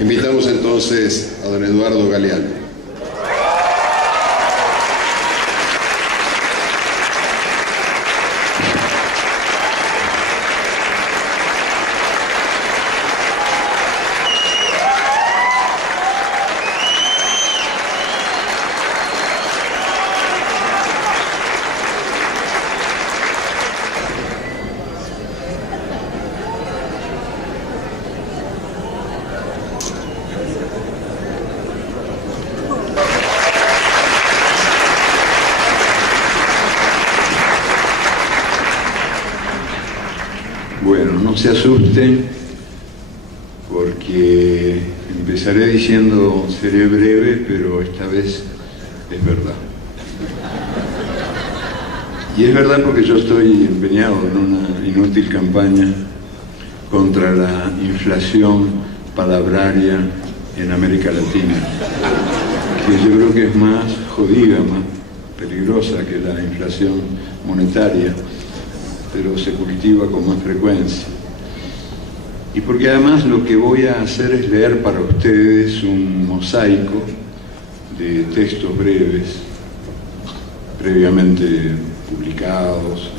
Invitamos entonces a don Eduardo Galeano. Bueno, no se asusten, porque empezaré diciendo seré breve, pero esta vez es verdad. Y es verdad porque yo estoy empeñado en una inútil campaña contra la inflación palabraria en América Latina, que yo creo que es más jodida, más peligrosa que la inflación monetaria, pero se cultiva con más frecuencia. Y porque además lo que voy a hacer es leer para ustedes un mosaico de textos breves, previamente publicados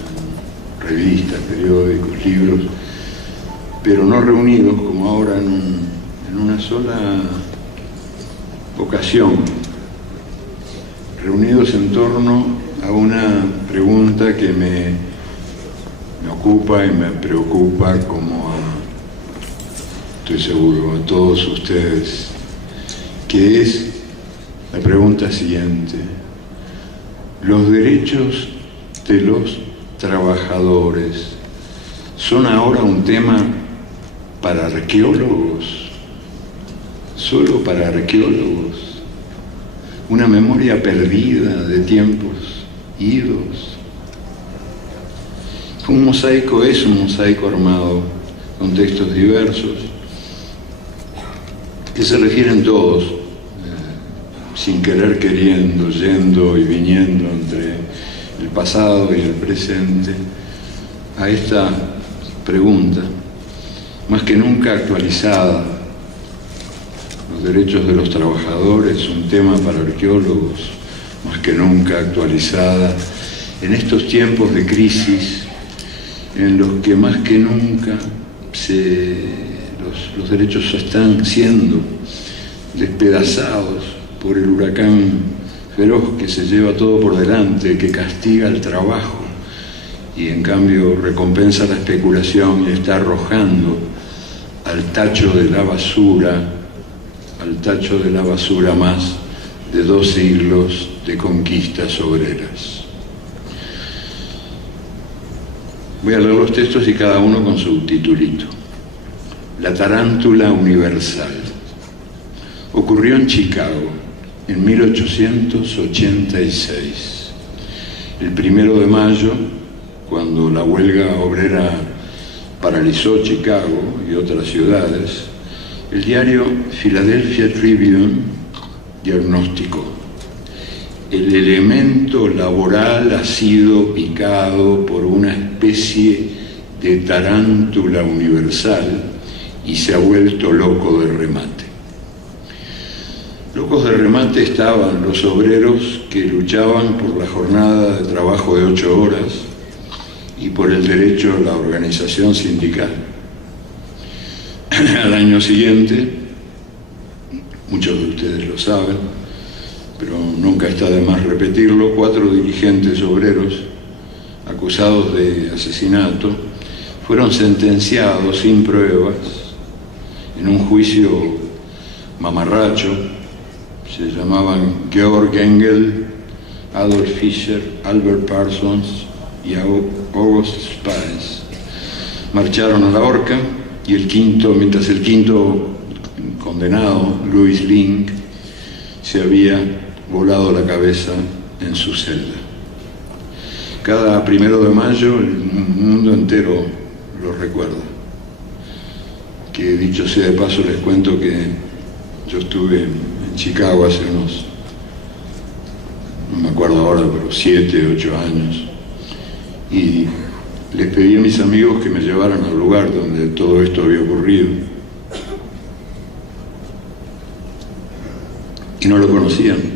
en revistas, periódicos, libros, pero no reunidos como ahora en una sola ocasión, reunidos en torno a una pregunta que me ocupa y me preocupa, como estoy seguro a todos ustedes, que es la pregunta siguiente: ¿los derechos de los trabajadores son ahora un tema para arqueólogos? ¿Solo para arqueólogos? ¿Una memoria perdida de tiempos idos? Un mosaico es un mosaico armado con textos diversos que se refieren todos, sin querer queriendo, yendo y viniendo entre el pasado y el presente, a esta pregunta, más que nunca actualizada: los derechos de los trabajadores, un tema para arqueólogos, más que nunca actualizada en estos tiempos de crisis, en los que más que nunca los derechos están siendo despedazados por el huracán feroz que se lleva todo por delante, que castiga el trabajo y en cambio recompensa la especulación y está arrojando al tacho de la basura más de 2 siglos de conquistas obreras. Voy a leer los textos y cada uno con su titulito. La tarántula universal. Ocurrió en Chicago en 1886. El 1 de mayo, cuando la huelga obrera paralizó Chicago y otras ciudades, el diario Philadelphia Tribune diagnosticó: el elemento laboral ha sido picado por una especie de tarántula universal y se ha vuelto loco de remate. Locos de remate estaban los obreros que luchaban por la jornada de trabajo de 8 horas y por el derecho a la organización sindical. Al año siguiente, muchos de ustedes lo saben, pero nunca está de más repetirlo, 4 dirigentes obreros acusados de asesinato fueron sentenciados sin pruebas en un juicio mamarracho. Se llamaban Georg Engel, Adolf Fischer, Albert Parsons y August Spies. Marcharon a la horca y mientras el quinto condenado, Louis Link, se había volado la cabeza en su celda. Cada 1 de mayo el mundo entero lo recuerda. Que dicho sea de paso, les cuento que yo estuve en Chicago hace unos, no me acuerdo ahora, pero 7, 8 años, y les pedí a mis amigos que me llevaran al lugar donde todo esto había ocurrido. Y no lo conocían.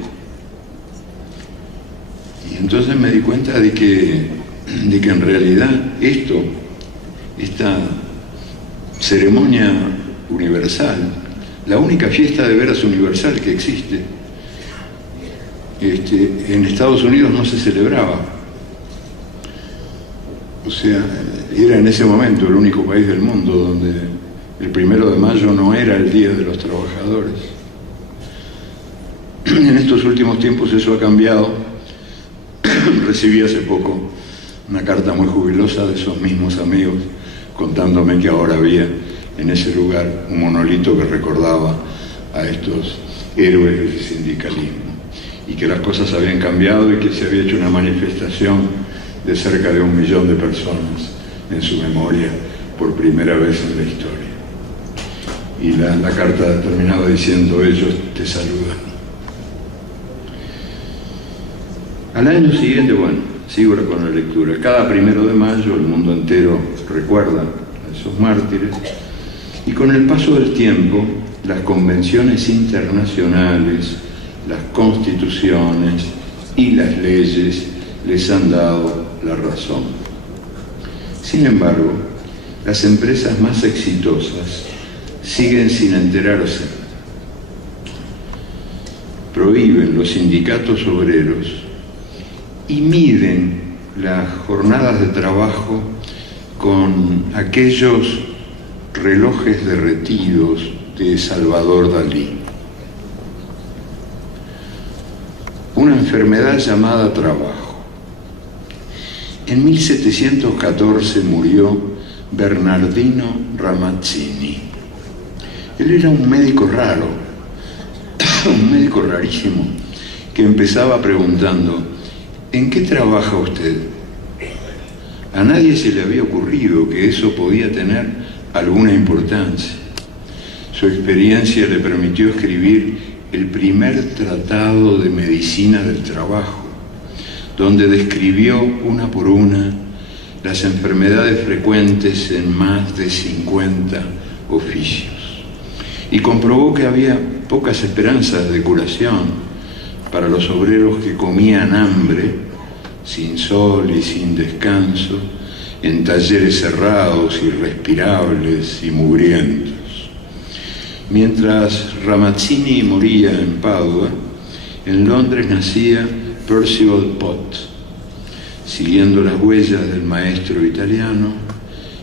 Y entonces me di cuenta de que en realidad esta ceremonia universal, la única fiesta de veras universal que existe, en Estados Unidos no se celebraba. O sea, era en ese momento el único país del mundo donde el 1 de mayo no era el Día de los Trabajadores. En estos últimos tiempos eso ha cambiado. Recibí hace poco una carta muy jubilosa de esos mismos amigos contándome que ahora había en ese lugar un monolito que recordaba a estos héroes del sindicalismo y que las cosas habían cambiado y que se había hecho una manifestación de cerca de 1 millón de personas en su memoria por primera vez en la historia. Y la carta terminaba diciendo: ellos te saludan. Al año siguiente, bueno, sigo con la lectura. Cada 1 de mayo el mundo entero recuerda a esos mártires, y con el paso del tiempo las convenciones internacionales, las constituciones y las leyes les han dado la razón. Sin embargo, las empresas más exitosas siguen sin enterarse. Prohíben los sindicatos obreros y miden las jornadas de trabajo con aquellos relojes derretidos de Salvador Dalí. Una enfermedad llamada trabajo. En 1714 murió Bernardino Ramazzini. Él era un médico raro, un médico rarísimo, que empezaba preguntando: ¿en qué trabaja usted? A nadie se le había ocurrido que eso podía tener alguna importancia. Su experiencia le permitió escribir el primer tratado de medicina del trabajo, donde describió una por una las enfermedades frecuentes en más de 50 oficios, y comprobó que había pocas esperanzas de curación para los obreros que comían hambre, sin sol y sin descanso, en talleres cerrados, irrespirables y mugrientos. Mientras Ramazzini moría en Padua, en Londres nacía Percival Pott. Siguiendo las huellas del maestro italiano,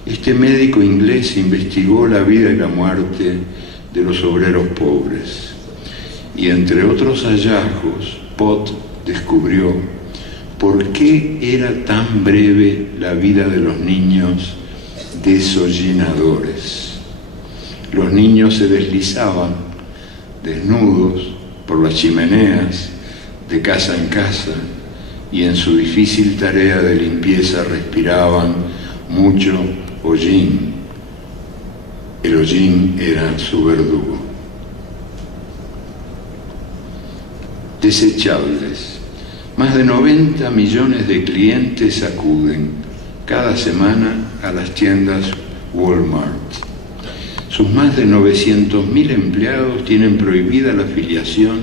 este médico inglés investigó la vida y la muerte de los obreros pobres. Y entre otros hallazgos, Pott descubrió por qué era tan breve la vida de los niños desollinadores. Los niños se deslizaban desnudos por las chimeneas de casa en casa y en su difícil tarea de limpieza respiraban mucho hollín. El hollín era su verdugo. Desechables. Más de 90 millones de clientes acuden cada semana a las tiendas Walmart. Sus más de 900.000 empleados tienen prohibida la afiliación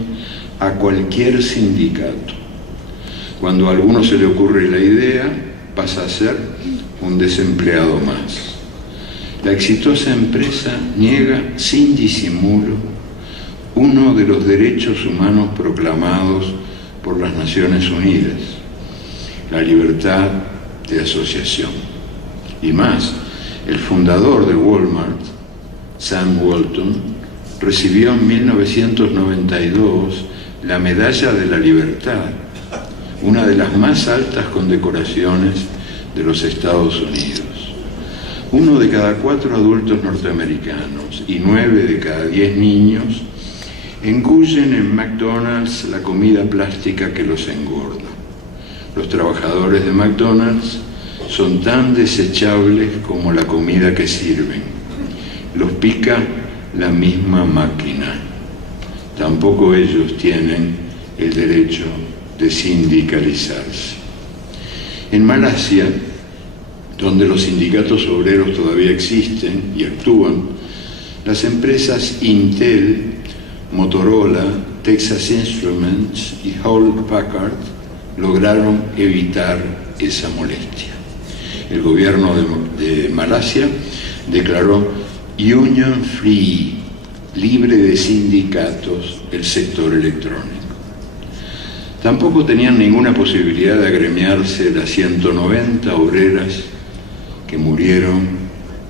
a cualquier sindicato. Cuando a alguno se le ocurre la idea, pasa a ser un desempleado más. La exitosa empresa niega sin disimulo uno de los derechos humanos proclamados por las Naciones Unidas, la libertad de asociación. Y más, el fundador de Walmart, Sam Walton, recibió en 1992 la Medalla de la Libertad, una de las más altas condecoraciones de los Estados Unidos. 1 de cada 4 adultos norteamericanos y 9 de cada 10 niños engullen en McDonald's la comida plástica que los engorda. Los trabajadores de McDonald's son tan desechables como la comida que sirven. Los pica la misma máquina. Tampoco ellos tienen el derecho de sindicalizarse. En Malasia, donde los sindicatos obreros todavía existen y actúan, las empresas Intel, Motorola, Texas Instruments y Hewlett Packard lograron evitar esa molestia. El gobierno de Malasia declaró Union Free, libre de sindicatos, el sector electrónico. Tampoco tenían ninguna posibilidad de agremiarse las 190 obreras que murieron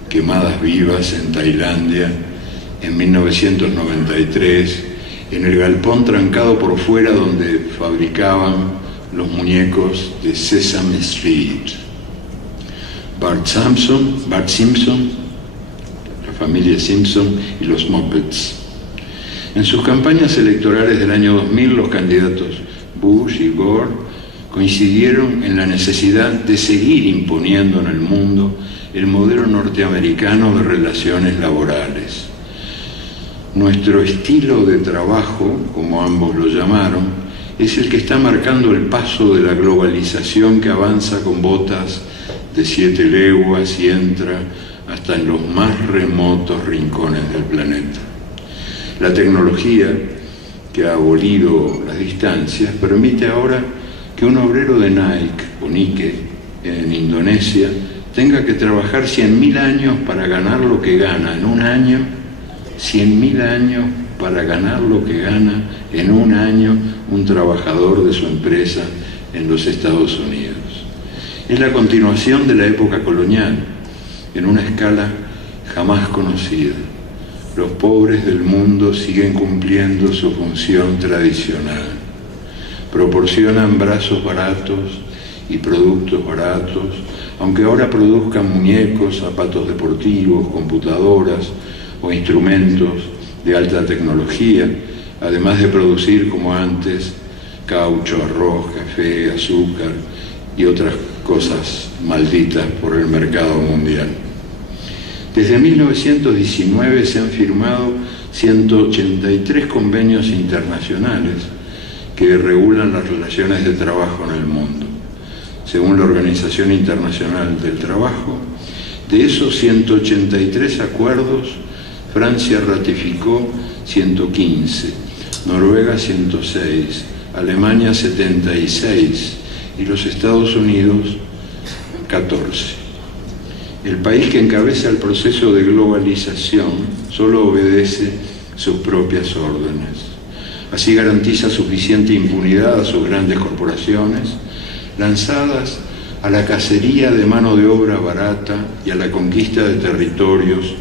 quemadas vivas en Tailandia en 1993, en el galpón trancado por fuera donde fabricaban los muñecos de Sesame Street. Bart Simpson, la familia Simpson y los Muppets. En sus campañas electorales del año 2000, los candidatos Bush y Gore coincidieron en la necesidad de seguir imponiendo en el mundo el modelo norteamericano de relaciones laborales. Nuestro estilo de trabajo, como ambos lo llamaron, es el que está marcando el paso de la globalización que avanza con botas de 7 leguas y entra hasta en los más remotos rincones del planeta. La tecnología que ha abolido las distancias permite ahora que un obrero de Nike o Nike en Indonesia tenga que trabajar 100.000 años para ganar lo que gana en un año, 100.000 años para ganar lo que gana en un año un trabajador de su empresa en los Estados Unidos. Es la continuación de la época colonial, en una escala jamás conocida. Los pobres del mundo siguen cumpliendo su función tradicional. Proporcionan brazos baratos y productos baratos, aunque ahora produzcan muñecos, zapatos deportivos, computadoras o instrumentos de alta tecnología, además de producir, como antes, caucho, arroz, café, azúcar y otras cosas malditas por el mercado mundial. Desde 1919 se han firmado 183 convenios internacionales que regulan las relaciones de trabajo en el mundo. Según la Organización Internacional del Trabajo, de esos 183 acuerdos, Francia ratificó 115, Noruega 106, Alemania 76 y los Estados Unidos 14. El país que encabeza el proceso de globalización solo obedece sus propias órdenes. Así garantiza suficiente impunidad a sus grandes corporaciones, lanzadas a la cacería de mano de obra barata y a la conquista de territorios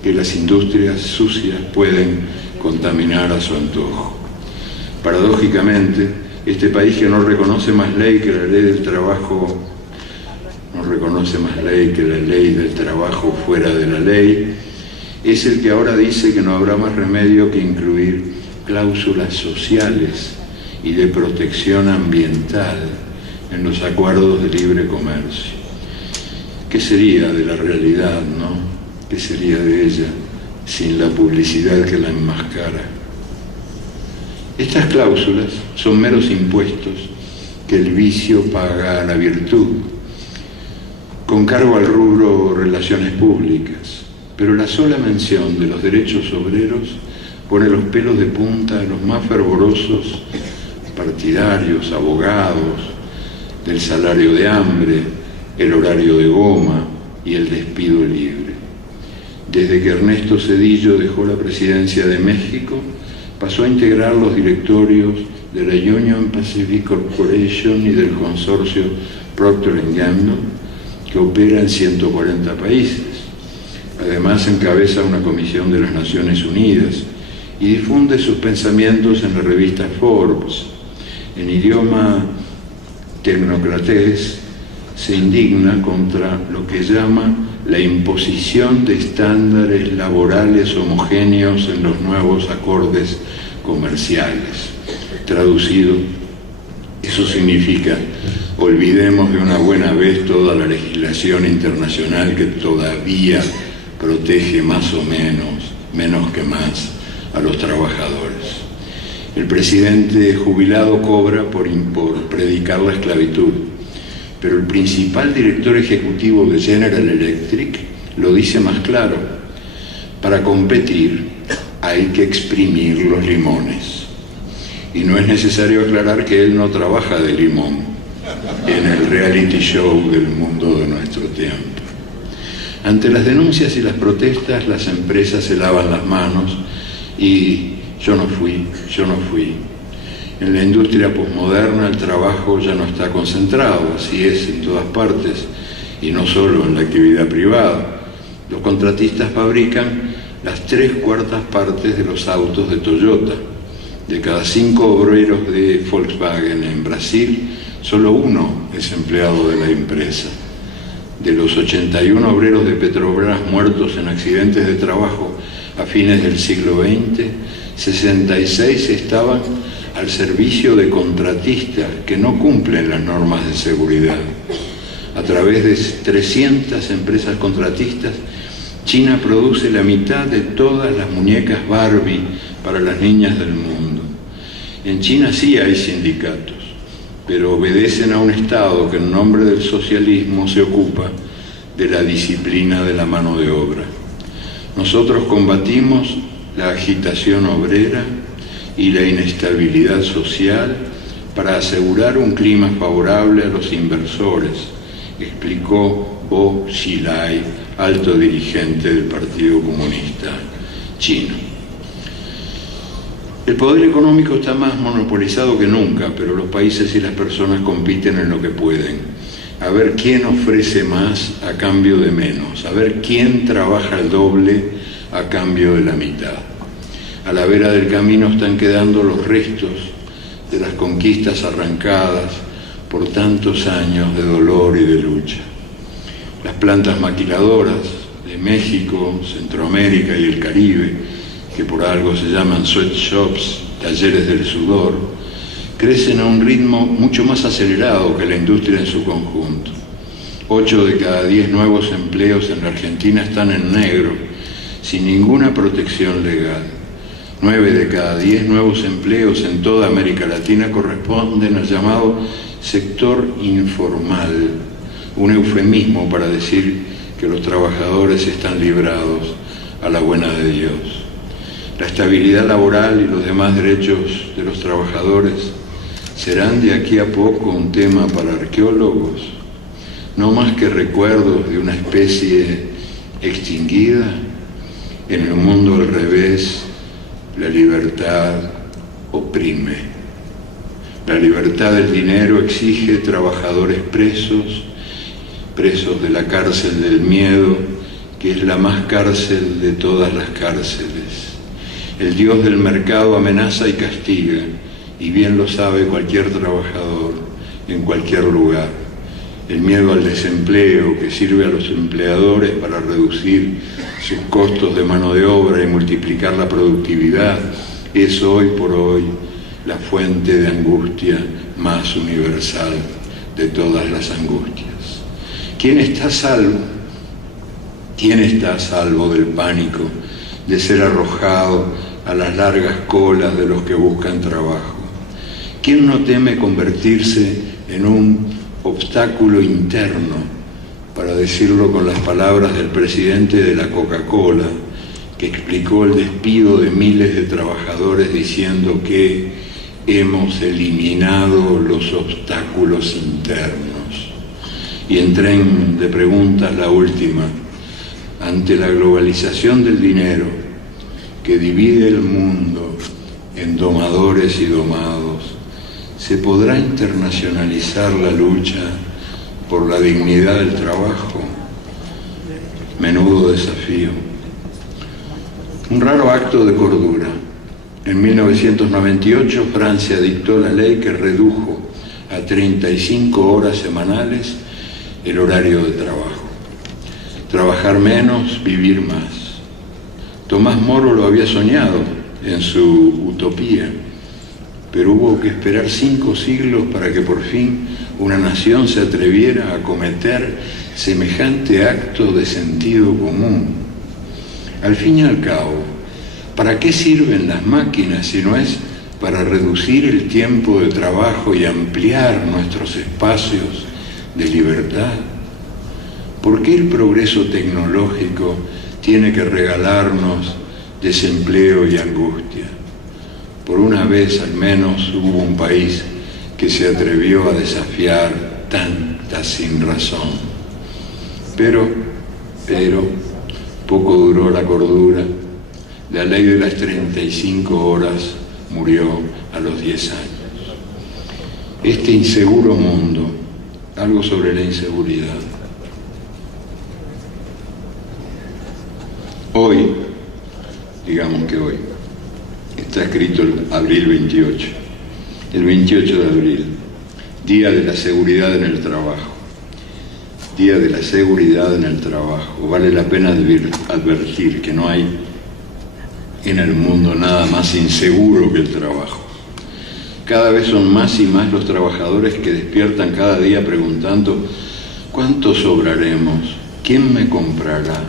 que las industrias sucias pueden contaminar a su antojo. Paradójicamente, este país que no reconoce más ley que la ley del trabajo, fuera de la ley, es el que ahora dice que no habrá más remedio que incluir cláusulas sociales y de protección ambiental en los acuerdos de libre comercio. ¿Qué sería de la realidad, no? ¿Qué sería de ella sin la publicidad que la enmascara? Estas cláusulas son meros impuestos que el vicio paga a la virtud, con cargo al rubro relaciones públicas, pero la sola mención de los derechos obreros pone los pelos de punta a los más fervorosos partidarios, abogados, del salario de hambre, el horario de goma y el despido libre. Desde que Ernesto Zedillo dejó la presidencia de México, pasó a integrar los directorios de la Union Pacific Corporation y del consorcio Procter & Gamble, que opera en 140 países. Además, encabeza una comisión de las Naciones Unidas y difunde sus pensamientos en la revista Forbes. En idioma tecnocratés, se indigna contra lo que llama la imposición de estándares laborales homogéneos en los nuevos acordes comerciales. Traducido, Eso significa, olvidemos de una buena vez toda la legislación internacional que todavía protege más o menos que más, a los trabajadores. El presidente jubilado cobra por predicar la esclavitud, pero el principal director ejecutivo de General Electric lo dice más claro: para competir hay que exprimir los limones. Y no es necesario aclarar que él no trabaja de limón en el reality show del mundo de nuestro tiempo. Ante las denuncias y las protestas, las empresas se lavan las manos y yo no fui. En la industria posmoderna el trabajo ya no está concentrado, así es en todas partes, y no solo en la actividad privada. Los contratistas fabrican las 3/4 partes de los autos de Toyota. De cada 5 obreros de Volkswagen en Brasil, solo 1 es empleado de la empresa. De los 81 obreros de Petrobras muertos en accidentes de trabajo a fines del siglo XX, 66 estaban al servicio de contratistas que no cumplen las normas de seguridad. A través de 300 empresas contratistas, China produce la mitad de todas las muñecas Barbie para las niñas del mundo. En China sí hay sindicatos, pero obedecen a un Estado que en nombre del socialismo se ocupa de la disciplina de la mano de obra. Nosotros combatimos la agitación obrera y la inestabilidad social para asegurar un clima favorable a los inversores, explicó Bo Xilai, alto dirigente del Partido Comunista Chino. El poder económico está más monopolizado que nunca, pero los países y las personas compiten en lo que pueden. A ver quién ofrece más a cambio de menos, a ver quién trabaja el doble a cambio de la mitad. A la vera del camino están quedando los restos de las conquistas arrancadas por tantos años de dolor y de lucha. Las plantas maquiladoras de México, Centroamérica y el Caribe, que por algo se llaman sweatshops, talleres del sudor, crecen a un ritmo mucho más acelerado que la industria en su conjunto. 8 de cada 10 nuevos empleos en la Argentina están en negro, sin ninguna protección legal. 9 de cada 10 nuevos empleos en toda América Latina corresponden al llamado sector informal, un eufemismo para decir que los trabajadores están librados a la buena de Dios. La estabilidad laboral y los demás derechos de los trabajadores serán de aquí a poco un tema para arqueólogos, no más que recuerdos de una especie extinguida. En el mundo al revés, la libertad oprime. La libertad del dinero exige trabajadores presos de la cárcel del miedo, que es la más cárcel de todas las cárceles. El Dios del mercado amenaza y castiga, y bien lo sabe cualquier trabajador en cualquier lugar. El miedo al desempleo, que sirve a los empleadores para reducir sus costos de mano de obra y multiplicar la productividad, es hoy por hoy la fuente de angustia más universal de todas las angustias. ¿Quién está a salvo? ¿Quién está a salvo del pánico de ser arrojado a las largas colas de los que buscan trabajo? ¿Quién no teme convertirse en un obstáculo interno, para decirlo con las palabras del presidente de la Coca-Cola, que explicó el despido de miles de trabajadores diciendo que hemos eliminado los obstáculos internos? Y en tren de preguntas la última: ante la globalización del dinero que divide el mundo en domadores y domados, ¿se podrá internacionalizar la lucha por la dignidad del trabajo? Menudo desafío. Un raro acto de cordura. En 1998 Francia dictó la ley que redujo a 35 horas semanales el horario de trabajo. Trabajar menos, vivir más. Tomás Moro lo había soñado en su utopía, pero hubo que esperar 5 siglos para que por fin una nación se atreviera a cometer semejante acto de sentido común. Al fin y al cabo, ¿para qué sirven las máquinas si no es para reducir el tiempo de trabajo y ampliar nuestros espacios de libertad? ¿Por qué el progreso tecnológico tiene que regalarnos desempleo y angustia? Por una vez al menos hubo un país que se atrevió a desafiar tanta sinrazón. Pero, poco duró la cordura. La ley de las 35 horas murió a los 10 años. Este inseguro mundo, algo sobre la inseguridad. Hoy, digamos que hoy, está escrito el abril 28, el 28 de abril, Día de la Seguridad en el Trabajo. Día de la Seguridad en el Trabajo. Vale la pena advertir que no hay en el mundo nada más inseguro que el trabajo. Cada vez son más y más los trabajadores que despiertan cada día preguntando: ¿cuánto sobraremos? ¿Quién me comprará?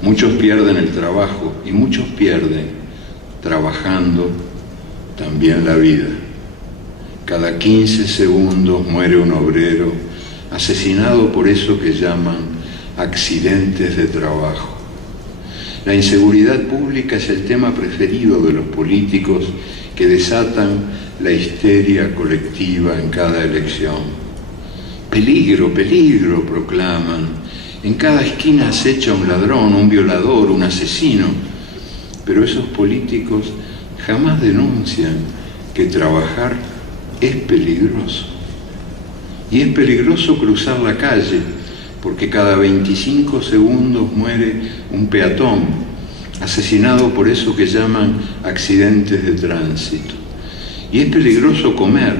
Muchos pierden el trabajo y muchos pierden, trabajando, también la vida. Cada 15 segundos muere un obrero asesinado por eso que llaman accidentes de trabajo. La inseguridad pública es el tema preferido de los políticos que desatan la histeria colectiva en cada elección. Peligro, peligro, proclaman. En cada esquina acecha un ladrón, un violador, un asesino. Pero esos políticos jamás denuncian que trabajar es peligroso. Y es peligroso cruzar la calle, porque cada 25 segundos muere un peatón, asesinado por eso que llaman accidentes de tránsito. Y es peligroso comer,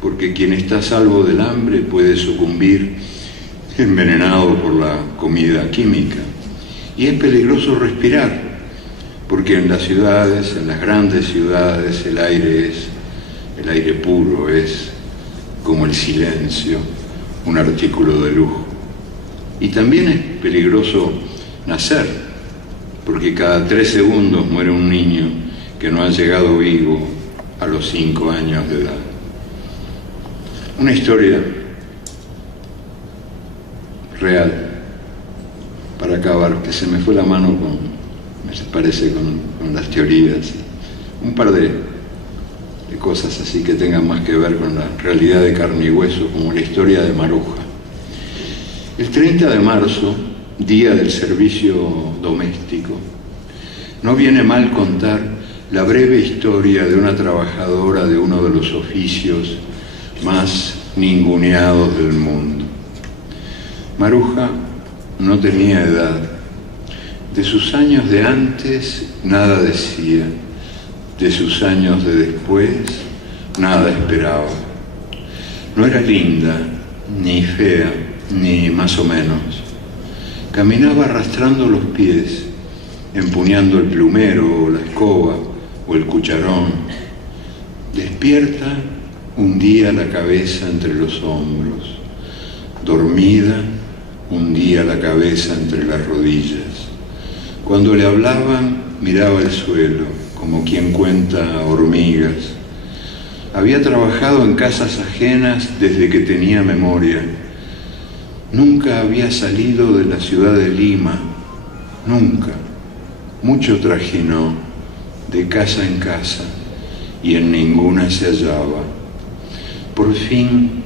porque quien está a salvo del hambre puede sucumbir envenenado por la comida química. Y es peligroso respirar, porque en las ciudades, en las grandes ciudades, el aire puro es, como el silencio, un artículo de lujo. Y también es peligroso nacer, porque cada 3 segundos muere un niño que no ha llegado vivo a los 5 años de edad. Una historia real, para acabar, que se me fue la mano me parece con las teorías, un par de cosas así que tengan más que ver con la realidad de carne y hueso, como la historia de Maruja. El 30 de marzo, Día del Servicio Doméstico, no viene mal contar la breve historia de una trabajadora de uno de los oficios más ninguneados del mundo. Maruja no tenía edad. De sus años de antes nada decía. De sus años de después nada esperaba. No era linda, ni fea, ni más o menos. Caminaba arrastrando los pies, empuñando el plumero o la escoba o el cucharón. Despierta, hundía la cabeza entre los hombros. Dormida, hundía la cabeza entre las rodillas. Cuando le hablaban, miraba el suelo, como quien cuenta hormigas. Había trabajado en casas ajenas desde que tenía memoria. Nunca había salido de la ciudad de Lima, nunca. Mucho trajinó, de casa en casa, y en ninguna se hallaba. Por fin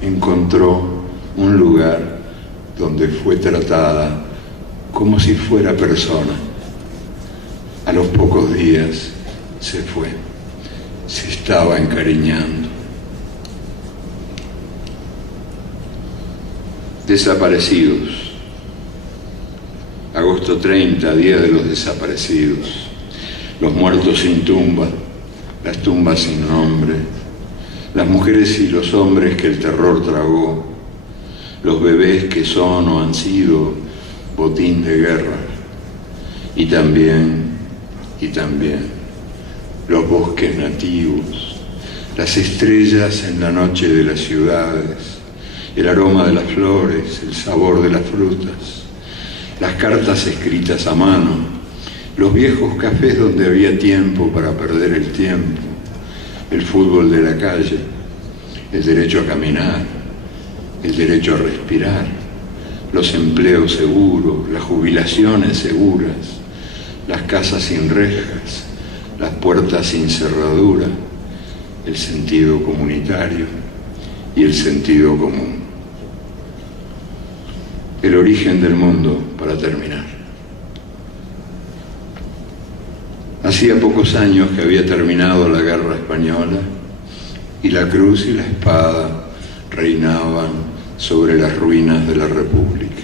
encontró un lugar donde fue tratada como si fuera persona. A los pocos días se fue, se estaba encariñando. Desaparecidos. Agosto 30, Día de los Desaparecidos. Los muertos sin tumba, las tumbas sin nombre, las mujeres y los hombres que el terror tragó, los bebés que son o han sido botín de guerra, y también los bosques nativos, las estrellas en la noche de las ciudades, el aroma de las flores, el sabor de las frutas, las cartas escritas a mano, los viejos cafés donde había tiempo para perder el tiempo, el fútbol de la calle, el derecho a caminar, el derecho a respirar, los empleos seguros, las jubilaciones seguras, las casas sin rejas, las puertas sin cerradura, el sentido comunitario y el sentido común. El origen del mundo, para terminar. Hacía pocos años que había terminado la Guerra Española y la cruz y la espada reinaban sobre las ruinas de la República.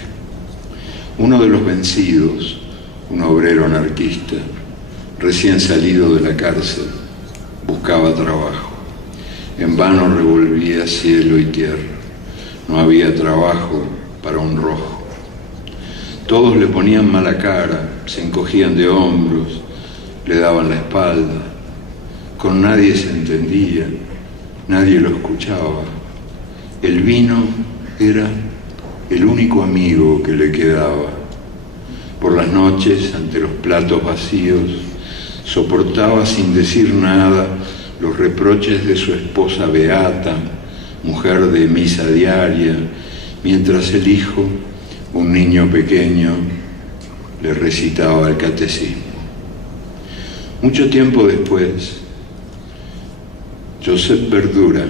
Uno de los vencidos, un obrero anarquista, recién salido de la cárcel, buscaba trabajo. En vano revolvía cielo y tierra. No había trabajo para un rojo. Todos le ponían mala cara, se encogían de hombros, le daban la espalda. Con nadie se entendía, nadie lo escuchaba. El vino era el único amigo que le quedaba. Por las noches, ante los platos vacíos, soportaba sin decir nada los reproches de su esposa beata, mujer de misa diaria, mientras el hijo, un niño pequeño, le recitaba el catecismo. Mucho tiempo después, Josep Verdura,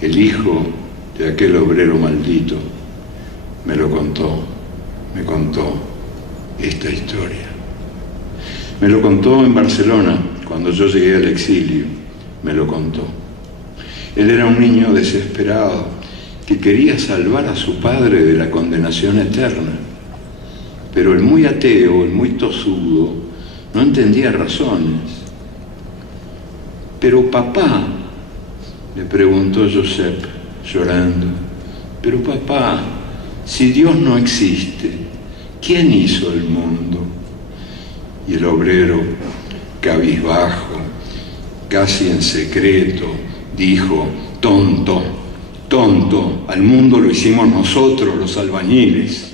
el hijo de aquel obrero maldito, me contó esta historia. Me lo contó en Barcelona, cuando yo llegué al exilio, me lo contó. Él era un niño desesperado, que quería salvar a su padre de la condenación eterna. Pero el muy ateo, el muy tosudo, no entendía razones. Pero papá, le preguntó Josep, llorando, pero papá, si Dios no existe, ¿quién hizo el mundo? Y el obrero, cabizbajo, casi en secreto, dijo, tonto, tonto, al mundo lo hicimos nosotros, los albañiles.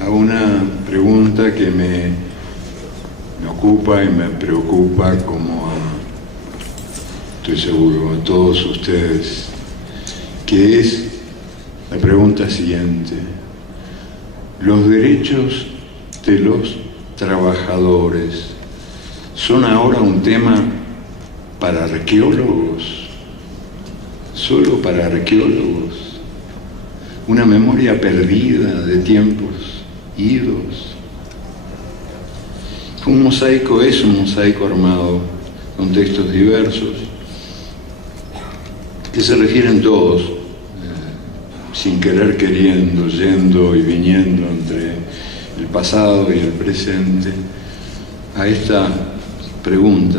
A una pregunta que me ocupa y me preocupa, como estoy seguro a todos ustedes, que es la pregunta siguiente: ¿los derechos de los trabajadores son ahora un tema para arqueólogos? ¿Solo para arqueólogos? ¿Una memoria perdida de tiempos idos? Un mosaico es un mosaico armado con textos diversos que se refieren todos, sin querer queriendo, yendo y viniendo entre el pasado y el presente, a esta pregunta,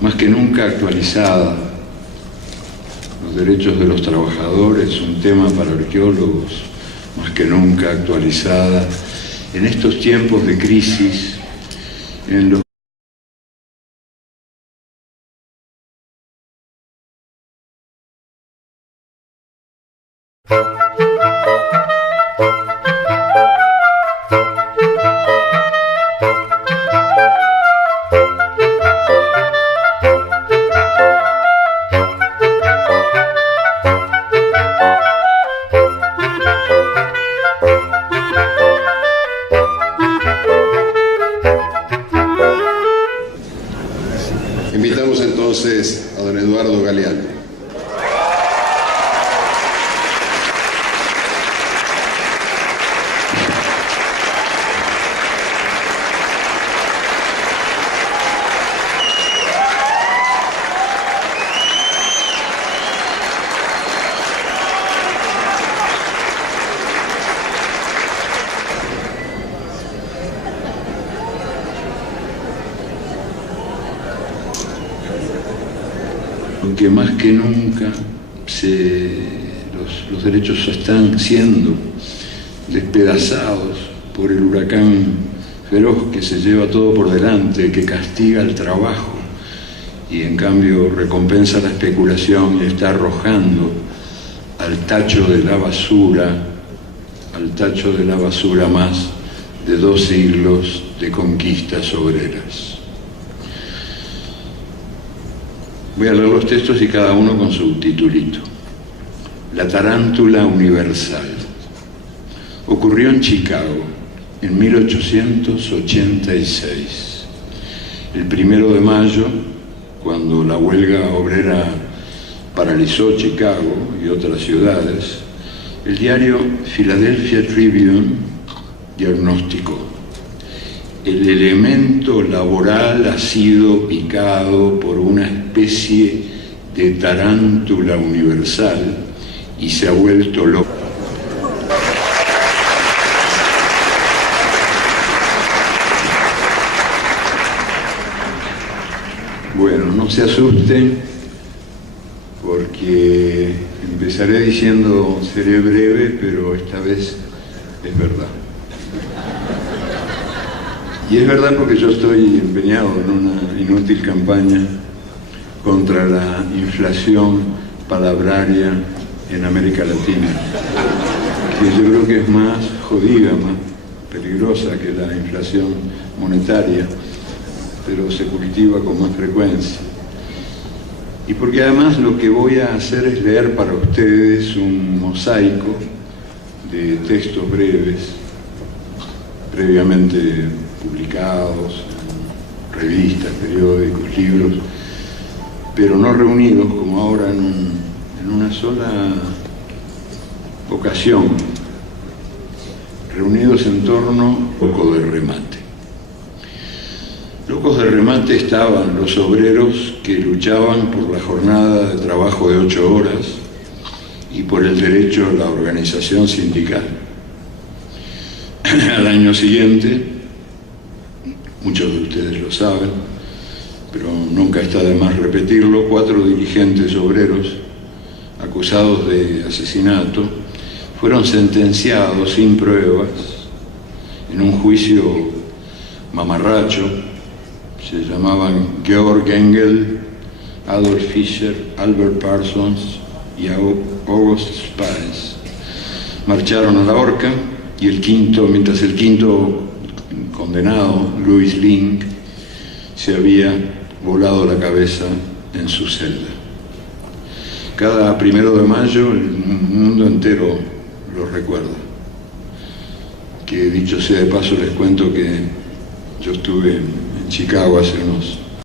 más que nunca actualizada: los derechos de los trabajadores, un tema para arqueólogos, más que nunca actualizada en estos tiempos de crisis en los Invitamos entonces a don Eduardo Galeano. porque más que nunca los derechos están siendo despedazados por el huracán feroz que se lleva todo por delante, que castiga el trabajo y en cambio recompensa la especulación y está arrojando al tacho de la basura más de 2 siglos de conquistas obreras. Voy a leer los textos y cada uno con su titulito. La tarántula universal. Ocurrió en Chicago en 1886. El 1 de mayo, cuando la huelga obrera paralizó Chicago y otras ciudades, el diario Philadelphia Tribune diagnosticó: el elemento laboral ha sido picado por una especie de tarántula universal y se ha vuelto loco. Bueno, no se asusten, porque empezaré diciendo seré breve, pero esta vez es verdad. Y es verdad porque yo estoy empeñado en una inútil campaña contra la inflación palabraria en América Latina, que yo creo que es más jodida, más peligrosa que la inflación monetaria, pero se cultiva con más frecuencia. Y porque además lo que voy a hacer es leer para ustedes un mosaico de textos breves, previamente publicados en revistas, periódicos, libros, pero no reunidos como ahora en una sola ocasión, reunidos en torno a un poco de remate. Locos de remate estaban los obreros que luchaban por la jornada de trabajo de 8 horas y por el derecho a la organización sindical. Al año siguiente, muchos de ustedes lo saben, pero nunca está de más repetirlo, 4 dirigentes obreros acusados de asesinato fueron sentenciados sin pruebas en un juicio mamarracho. Se llamaban Georg Engel, Adolf Fischer, Albert Parsons y August Spies. Marcharon a la horca y mientras el quinto condenado, Louis Link, se había volado la cabeza en su celda. Cada 1 de mayo el mundo entero lo recuerda. Que dicho sea de paso les cuento que yo estuve en Chicago hace unos